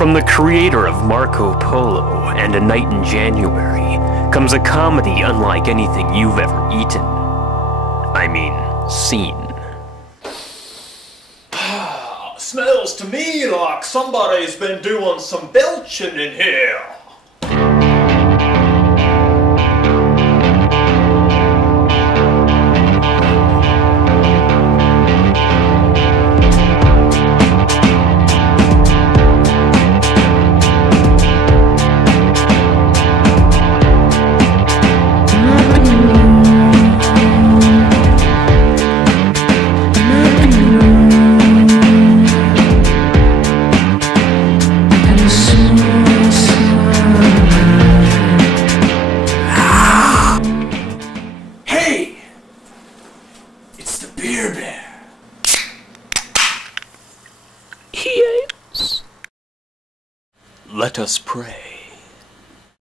From the creator of Marco Polo and A Night in January comes a comedy unlike anything you've ever eaten. I mean, seen. Smells to me like somebody's been doing some belching in here. It's the Beer Bear. Yes. Let us pray.